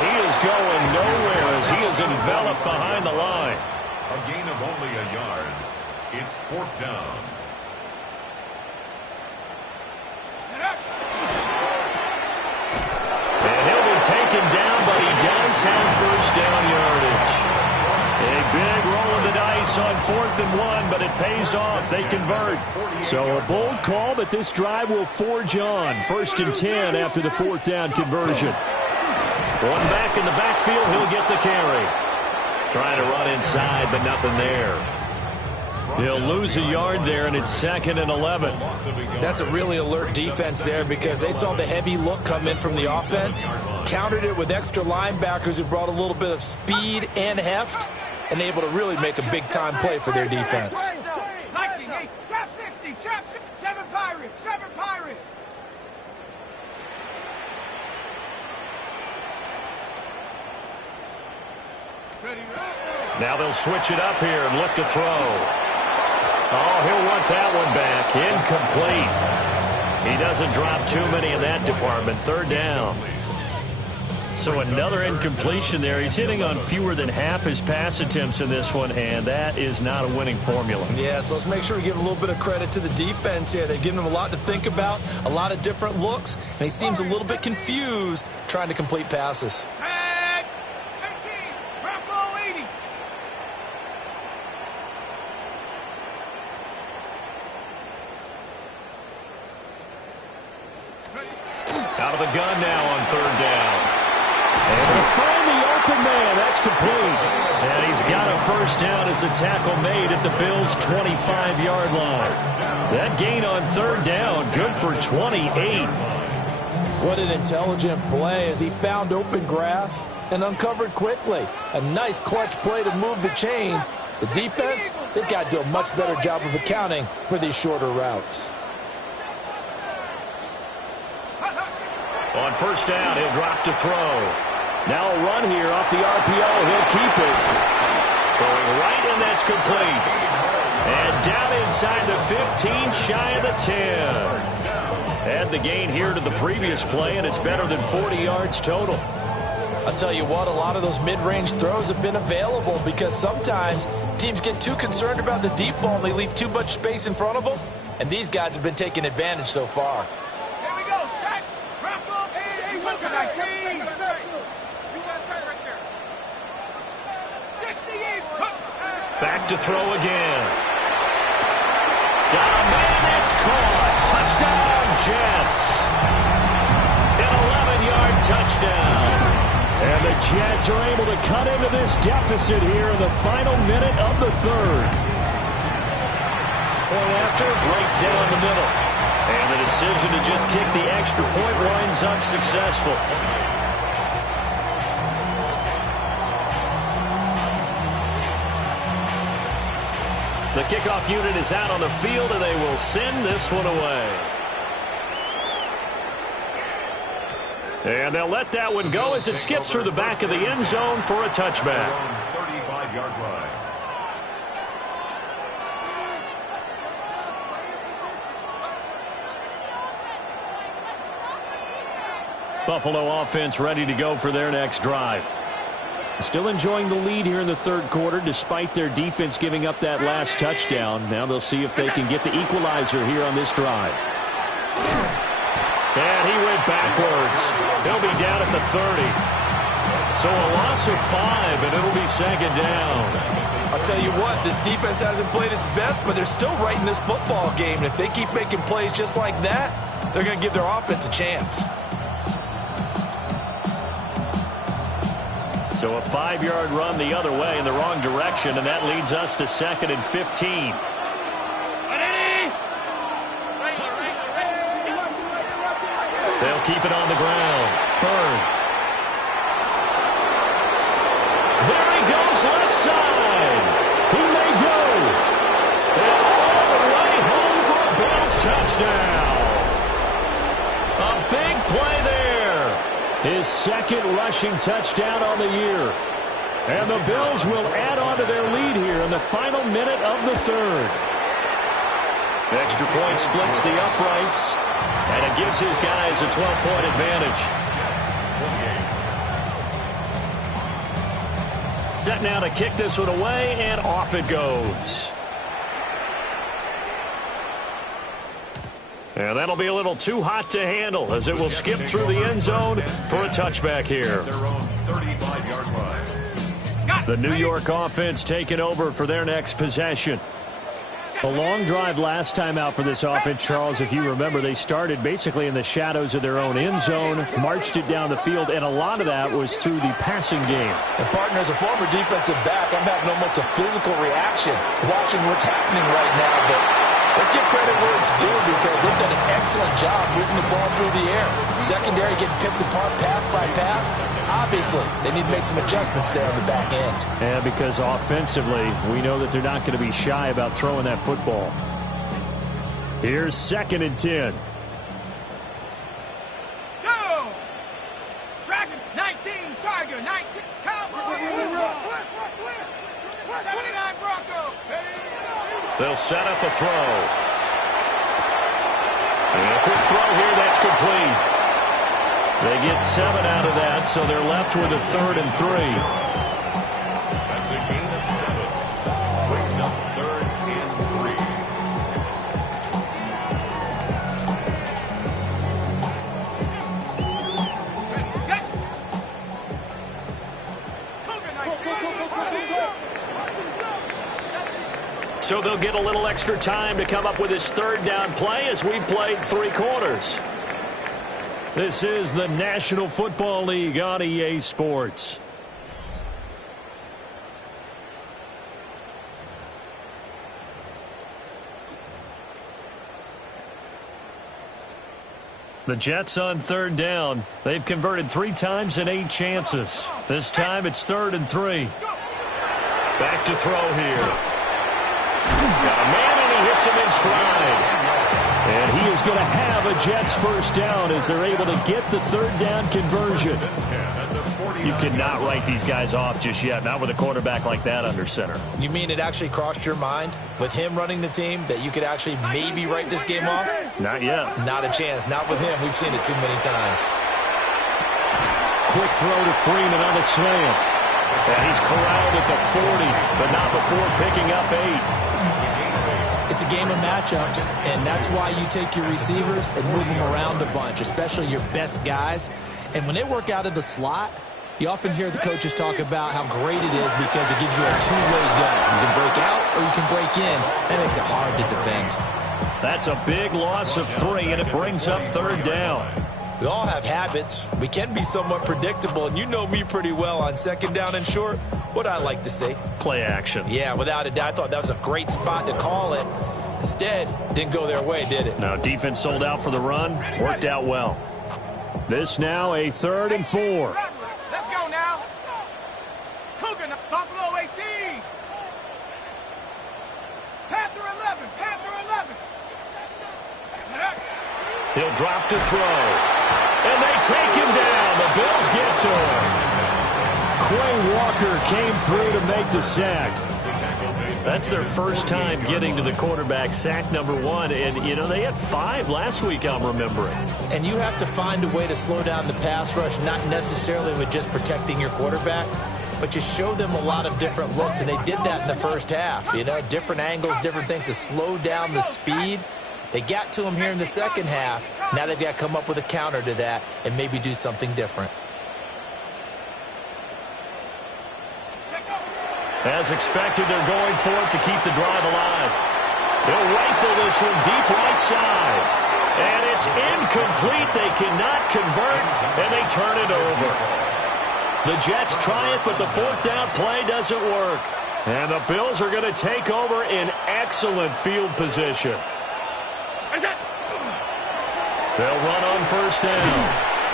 He is going nowhere as he is enveloped behind the line. A gain of only a yard. It's 4th down. And he'll be taken down, but he does have 1st down yardage. A big roll of the dice on 4th and 1, but it pays off. They convert. So a bold call, but this drive will forge on. 1st and 10 after the 4th down conversion. One back in the backfield, he'll get the carry. Trying to run inside, but nothing there. He'll lose a yard there, and it's 2nd and 11. That's a really alert defense there because they saw the heavy look come in from the offense, countered it with extra linebackers who brought a little bit of speed and heft, and able to really make a big-time play for their defense. Trap 60, 7 Pirates. Now they'll switch it up here and look to throw. Oh, he'll want that one back. Incomplete. He doesn't drop too many in that department. 3rd down. So another incompletion there. He's hitting on fewer than half his pass attempts in this one, and that is not a winning formula. Yeah, so let's make sure we give a little bit of credit to the defense here. They've given him a lot to think about, a lot of different looks, and he seems a little bit confused trying to complete passes. Tag 18, Bravo 80. Out of the gun now on 3rd down. And to find the open man, that's complete. And he's got a 1st down as the tackle made at the Bills' 25-yard line. That gain on 3rd down, good for 28. What an intelligent play as he found open grass and uncovered quickly. A nice clutch play to move the chains. The defense, they've got to do a much better job of accounting for these shorter routes. On 1st down, he'll drop to throw. Now a run here off the RPO. He'll keep it. Throwing right, and that's complete. And down inside the 15, shy of the 10. Add the gain here to the previous play, and it's better than 40 yards total. I'll tell you what, a lot of those mid-range throws have been available because sometimes teams get too concerned about the deep ball and they leave too much space in front of them, and these guys have been taking advantage so far. Here we go, set, wrap up, hey, Cougar 19. 68, back to throw again. Got a man, that's caught. Touchdown, Jets. An 11-yard touchdown. And the Jets are able to cut into this deficit here in the final minute of the 3rd. Point after, right down the middle. And the decision to just kick the extra point winds up successful. The kickoff unit is out on the field, and they will send this one away. And they'll let that one go as it skips through the back of the end zone for a touchback. 35-yard line. Buffalo offense ready to go for their next drive. Still enjoying the lead here in the 3rd quarter despite their defense giving up that last touchdown. Now they'll see if they can get the equalizer here on this drive. And he went backwards. He'll be down at the 30. So a loss of 5, and it'll be 2nd down. I'll tell you what, this defense hasn't played its best, but they're still right in this football game. And if they keep making plays just like that, they're going to give their offense a chance. So a 5-yard run the other way in the wrong direction, and that leads us to 2nd and 15. They'll keep it on the ground. Bird. There he goes, left side. He may go. And all the way home for a Bills touchdown. A big play there. His 2nd rushing touchdown on the year. And the Bills will add on to their lead here in the final minute of the 3rd. Extra point splits the uprights, and it gives his guys a 12-point advantage. Set now to kick this one away, and off it goes. And that'll be a little too hot to handle as it will skip through the end zone for a touchback here. Their own 35-yard line. The New York offense taking over for their next possession. A long drive last time out for this offense, Charles. If you remember, they started basically in the shadows of their own end zone, marched it down the field, and a lot of that was through the passing game. And partner, as a former defensive back, I'm having almost a physical reaction watching what's happening right now. But let's give credit where it's due because they've done an excellent job moving the ball through the air. Secondary getting picked apart pass by pass. Obviously, they need to make some adjustments there on the back end. And because offensively, we know that they're not going to be shy about throwing that football. Here's 2nd and 10. Go! Dragon, 19, Tiger, 19, Cowboy, 79 Bronco. They'll set up a throw. And a quick throw here, that's complete. They get 7 out of that, so they're left with a 3rd and 3. That's a gain of 7. Brings up 3rd and 3. So they'll get a little extra time to come up with his 3rd down play as we played 3 quarters. This is the National Football League on EA Sports. The Jets on 3rd down. They've converted 3 times in 8 chances. This time it's 3rd and 3. Back to throw here. Got a man and he hits him in stride. And he is going to have a Jets 1st down as they're able to get the 3rd down conversion. You cannot write these guys off just yet, not with a quarterback like that under center. You mean it actually crossed your mind with him running the team that you could actually maybe write this game off? Not yet. Not a chance. Not with him. We've seen it too many times. Quick throw to Freeman on a slam. And he's corralled at the 40, but not before picking up 8. It's a game of matchups, and that's why you take your receivers and move them around a bunch, especially your best guys. And when they work out of the slot, you often hear the coaches talk about how great it is because it gives you a two-way go. You can break out or you can break in. That makes it hard to defend. That's a big loss of 3, and it brings up 3rd down. We all have habits. We can be somewhat predictable, and you know me pretty well on 2nd down and short. What I like to see. Play action. Yeah, without a doubt. I thought that was a great spot to call it. Instead, didn't go their way, did it? No, defense sold out for the run. Worked out well. This now a 3rd and 4. Let's go now. Cougar, Buffalo 18. Panther 11. Panther 11. He'll drop to throw. And they take him down. The Bills get to him. Quay Walker came through to make the sack. That's their first time getting to the quarterback, sack number 1. And, you know, they had 5 last week, I'm remembering. And you have to find a way to slow down the pass rush, not necessarily with just protecting your quarterback, but you show them a lot of different looks, and they did that in the first half. You know, different angles, different things to slow down the speed. They got to him here in the second half. Now they've got to come up with a counter to that and maybe do something different. As expected, they're going for it to keep the drive alive. They'll rifle this one deep right side. And it's incomplete. They cannot convert, and they turn it over. The Jets try it, but the fourth down play doesn't work. And the Bills are going to take over in excellent field position. They'll run on first down.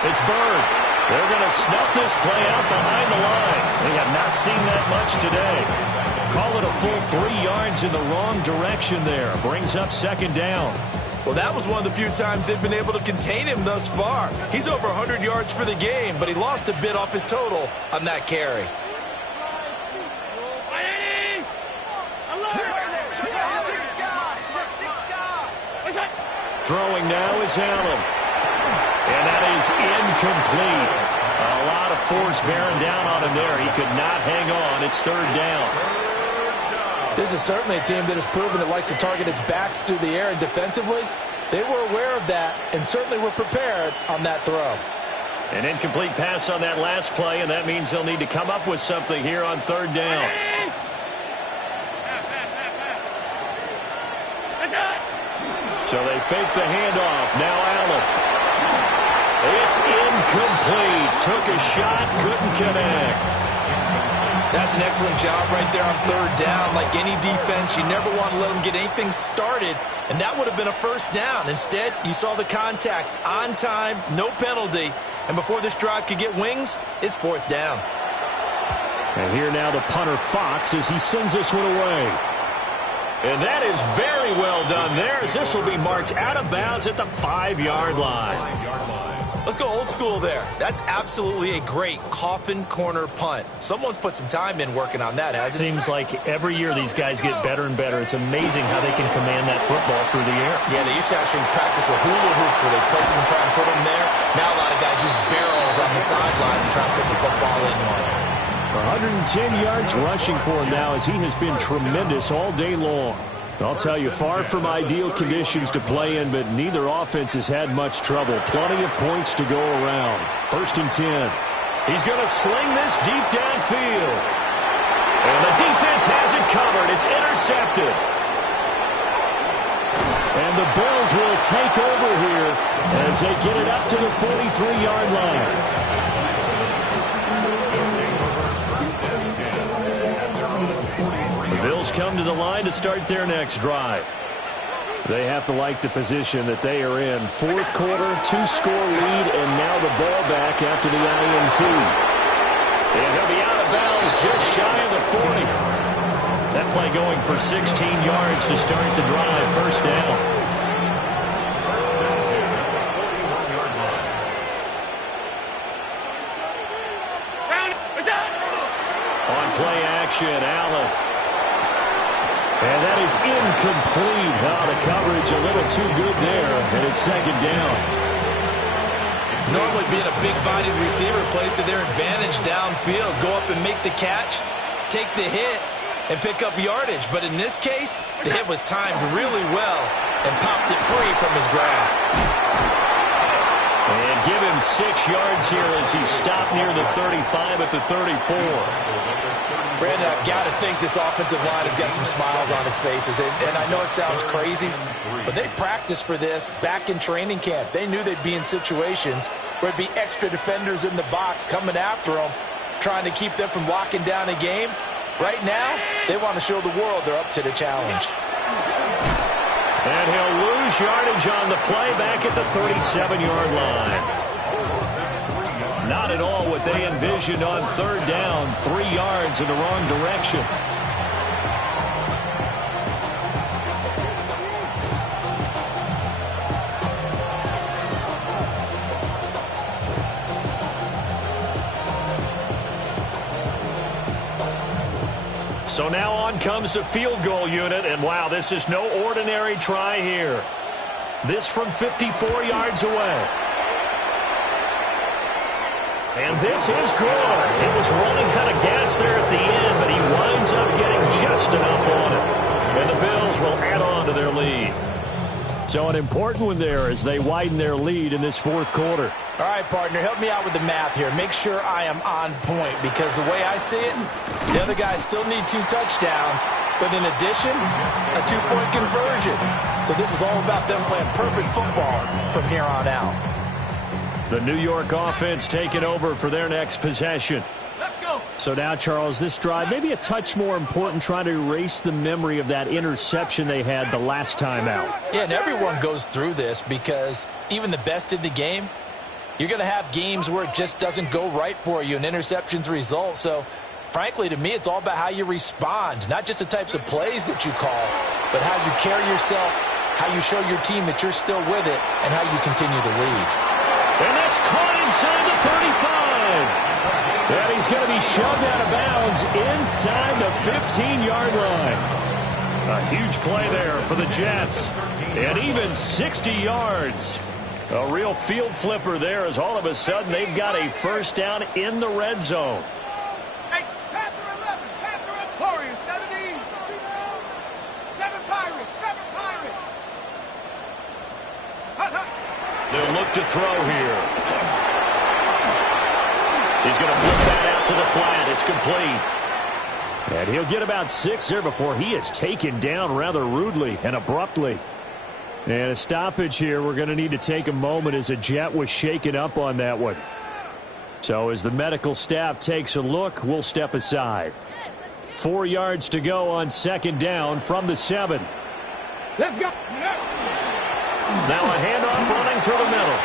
It's Bird. They're going to snuff this play out behind the line. They have not seen that much today. Call it a full 3 yards in the wrong direction there. Brings up second down. Well, that was one of the few times they've been able to contain him thus far. He's over 100 yards for the game, but he lost a bit off his total on that carry. Throwing now is Allen. And that is incomplete. A lot of force bearing down on him there. He could not hang on. It's third down. This is certainly a team that has proven it likes to target its backs through the air, and defensively, they were aware of that and certainly were prepared on that throw. An incomplete pass on that last play, and that means they'll need to come up with something here on third down. So they fake the handoff. Now Allen. It's incomplete. Took a shot, couldn't connect. That's an excellent job right there on third down. Like any defense, you never want to let them get anything started, and that would have been a first down. Instead, you saw the contact on time, no penalty, and before this drive could get wings, it's fourth down. And here now the punter Fox as he sends this one away. And that is very well done there, as this will be marked out of bounds at the 5-yard line. Let's go old school there. That's absolutely a great coffin corner punt. Someone's put some time in working on that, hasn't it? Seems like every year these guys get better and better. It's amazing how they can command that football through the air. Yeah, they used to actually practice with hula hoops where they place them and try and put them there. Now a lot of guys use barrels on the sidelines to try and put the football in one. 110 yards rushing for him now as he has been tremendous all day long. I'll tell you, far from ideal conditions to play in, but neither offense has had much trouble. Plenty of points to go around. First and 10. He's going to sling this deep downfield. And the defense has it covered. It's intercepted. And the Bills will take over here as they get it up to the 43-yard line. The Bills come to the line to start their next drive. They have to like the position that they are in. Fourth quarter, 2-score lead, and now the ball back after the INT. And he'll be out of bounds just shy of the 40. That play going for 16 yards to start the drive. First down. On play action, Allen. And that is incomplete. Now the coverage a little too good there, and it's second down. Normally being a big-bodied receiver plays to their advantage downfield. Go up and make the catch, take the hit, and pick up yardage. But in this case, the hit was timed really well and popped it free from his grasp. And give him 6 yards here as he stopped near the 35 at the 34. Brandon, I've got to think this offensive line has got some smiles on its faces. And I know it sounds crazy, but they practiced for this back in training camp. They knew they'd be in situations where it'd be extra defenders in the box coming after them, trying to keep them from locking down a game. Right now, they want to show the world they're up to the challenge. And he'll lose yardage on the play back at the 37-yard line. Not at all what they envisioned on third down. 3 yards in the wrong direction. So now on comes the field goal unit, and wow, this is no ordinary try here. This from 54 yards away. And this is good. He was running out of gas there at the end, but he winds up getting just enough on it. And the Bills will add on to their lead. So an important one there as they widen their lead in this fourth quarter. All right, partner, help me out with the math here. Make sure I am on point, because the way I see it, the other guys still need 2 touchdowns, but in addition, a 2-point conversion. So this is all about them playing perfect football from here on out. The New York offense taking over for their next possession. Let's go. So now, Charles, this drive maybe a touch more important, trying to erase the memory of that interception they had the last time out. Yeah, and everyone goes through this because even the best in the game, you're going to have games where it just doesn't go right for you and interceptions result. So, frankly, to me, it's all about how you respond, not just the types of plays that you call, but how you carry yourself, how you show your team that you're still with it, and how you continue to lead. And that's caught inside the 35. And he's going to be shoved out of bounds inside the 15-yard line. A huge play there for the Jets. And even 60 yards. A real field flipper there as all of a sudden they've got a first down in the red zone. Panther 11, Panther Warriors 17. 7 Pirates, 7 Pirates. They'll look to throw here. He's going to flip that out to the flat. It's complete. And he'll get about 6 there before he is taken down rather rudely and abruptly. And a stoppage here. We're going to need to take a moment as a Jet was shaken up on that one. So as the medical staff takes a look, we'll step aside. 4 yards to go on second down from the 7. Let's go. Now a handoff running through the middle.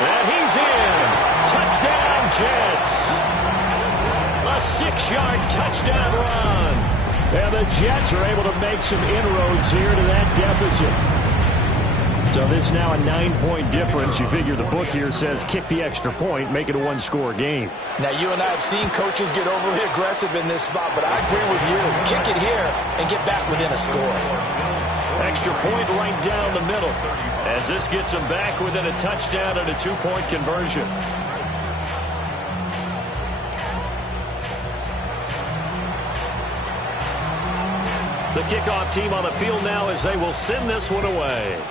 And he's in. Touchdown, Jets. A 6-yard touchdown run. And the Jets are able to make some inroads here to that deficit. So this now a 9-point difference. You figure the book here says kick the extra point, make it a 1-score game. Now, you and I have seen coaches get overly aggressive in this spot, but I agree with you. Kick it here and get back within a score. Extra point right down the middle as this gets them back within a touchdown and a 2-point conversion. The kickoff team on the field now as they will send this one away.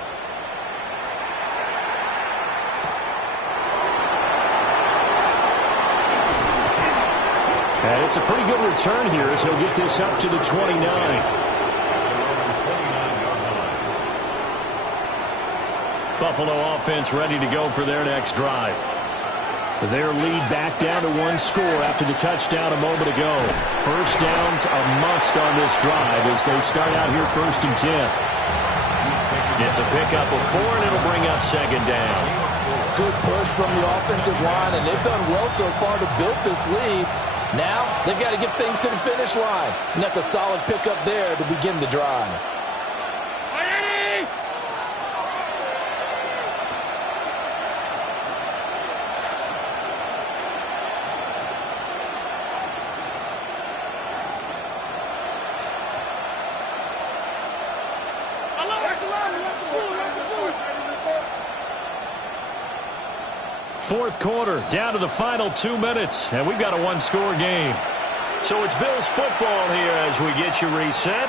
And it's a pretty good return here as he'll get this up to the 29. Buffalo offense ready to go for their next drive. Their lead back down to 1 score after the touchdown a moment ago. First down's a must on this drive as they start out here 1st and 10. It's a pickup of 4, and it'll bring up second down. Good push from the offensive line, and they've done well so far to build this lead. Now, they've got to get things to the finish line. And that's a solid pickup there to begin the drive. Fourth quarter, down to the final 2 minutes, and we've got a 1-score game. So it's Bills football here as we get you reset.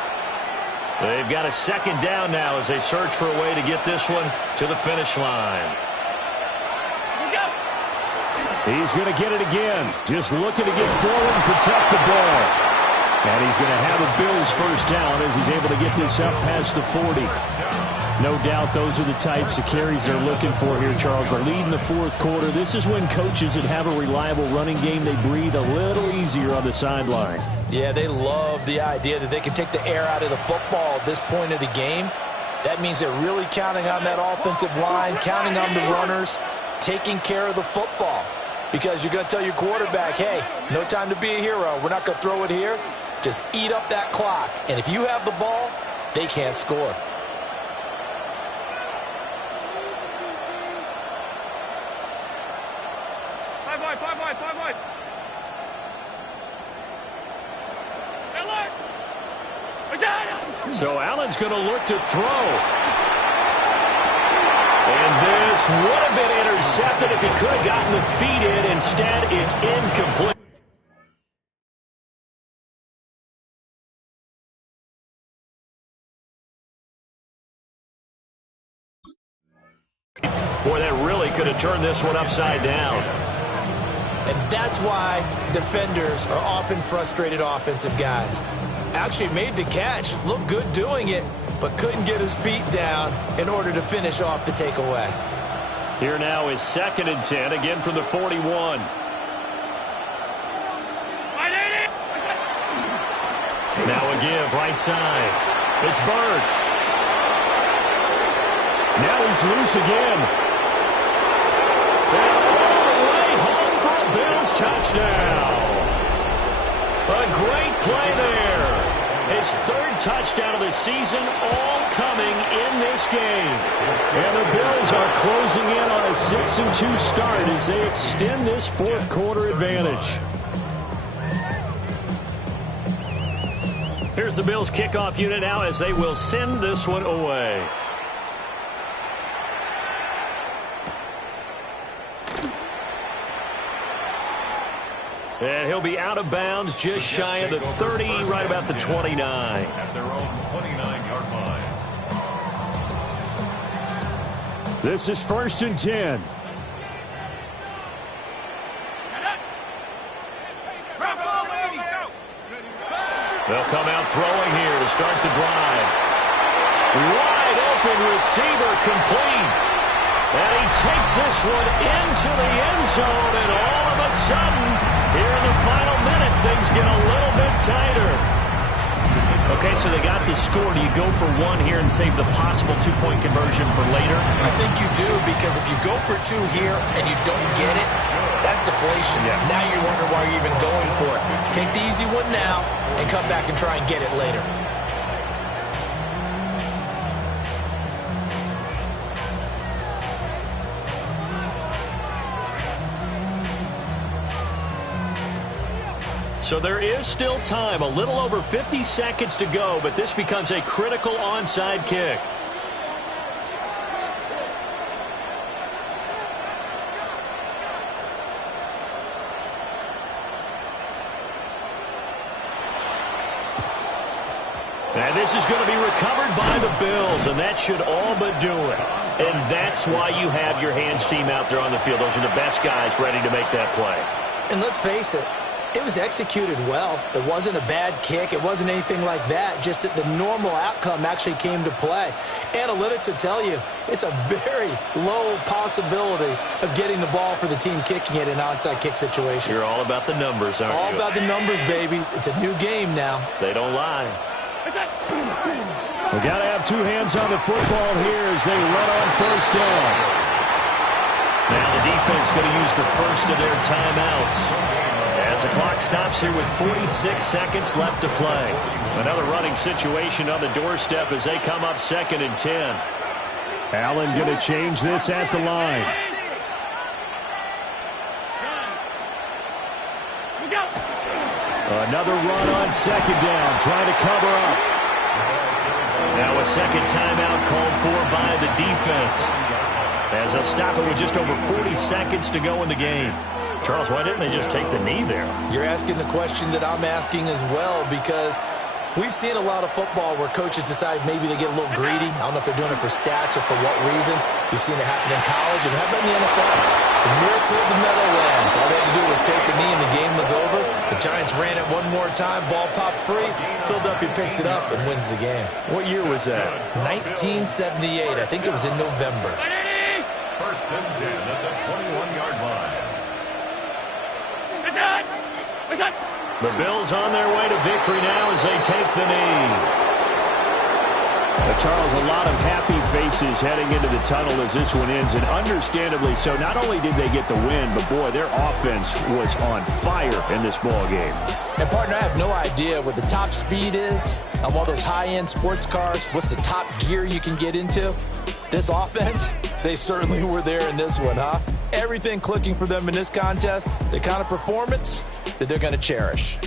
They've got a second down now as they search for a way to get this one to the finish line. He's going to get it again, just looking to get forward and protect the ball. And he's going to have a Bills first down as he's able to get this up past the 40. No doubt those are the types of carries they're looking for here, Charles. The lead in the fourth quarter. This is when coaches that have a reliable running game, they breathe a little easier on the sideline. Yeah, they love the idea that they can take the air out of the football at this point of the game. That means they're really counting on that offensive line, counting on the runners, taking care of the football. Because you're going to tell your quarterback, hey, no time to be a hero. We're not going to throw it here. Just eat up that clock. And if you have the ball, they can't score. Five wide. So Allen's going to look to throw. And this would have been intercepted if he could have gotten the feet in. Instead, it's incomplete. Boy, that really could have turned this one upside down. And that's why defenders are often frustrated offensive guys. Actually made the catch, looked good doing it, but couldn't get his feet down in order to finish off the takeaway. Here now is 2nd and 10, again from the 41. Now a give, right side. It's Bird. Now he's loose again. And all the way home for a Bills touchdown. A great play there. His 3rd touchdown of the season, all coming in this game. And the Bills are closing in on a 6-2 start as they extend this 4th quarter advantage. Here's the Bills kickoff unit now as they will send this one away. And he'll be out of bounds just shy of the 30, right about the 29. At their own 29-yard line. This is 1st and 10. They'll come out throwing here to start the drive. Wide open receiver complete. And he takes this one into the end zone, and all of a sudden, here in the final minute, things get a little bit tighter. Okay, so they got the score. Do you go for one here and save the possible 2-point conversion for later? I think you do, because if you go for 2 here and you don't get it, that's deflation. Yeah. Now you're wondering why you're even going for it. Take the easy one now and come back and try and get it later. So there is still time, a little over 50 seconds to go, but this becomes a critical onside kick. And this is going to be recovered by the Bills, and that should all but do it. And that's why you have your hands team out there on the field. Those are the best guys ready to make that play. And let's face it, it was executed well. It wasn't a bad kick. It wasn't anything like that, just that the normal outcome actually came to play. Analytics will tell you it's a very low possibility of getting the ball for the team kicking it in an onside kick situation. You're all about the numbers, aren't you? All about the numbers, baby. It's a new game now. They don't lie. We got to have 2 hands on the football here as they run on 1st down. Now the defense going to use the first of their timeouts as the clock stops here with 46 seconds left to play. Another running situation on the doorstep as they come up 2nd and 10. Allen going to change this at the line. Another run on 2nd down, trying to cover up. Now a second timeout called for by the defense, as they'll stop it with just over 40 seconds to go in the game. Charles, why didn't they just take the knee there? You're asking the question that I'm asking as well, because we've seen a lot of football where coaches decide maybe they get a little greedy. I don't know if they're doing it for stats or for what reason. We've seen it happen in college, and how about in the NFL? The miracle of the Meadowlands. All they had to do was take a knee and the game was over. The Giants ran it one more time. Ball popped free. Philadelphia picks it up and wins the game. What year was that? 1978. I think it was in November. 1st and 10 at the 21-yard line. The Bills on their way to victory now as they take the knee. Charles, a lot of happy faces heading into the tunnel as this one ends, and understandably so. Not only did they get the win, but boy, their offense was on fire in this ball game. And partner, I have no idea what the top speed is on one of those high-end sports cars. What's the top gear you can get into? This offense, they certainly were there in this one, huh? Everything clicking for them in this contest, the kind of performance that they're going to cherish.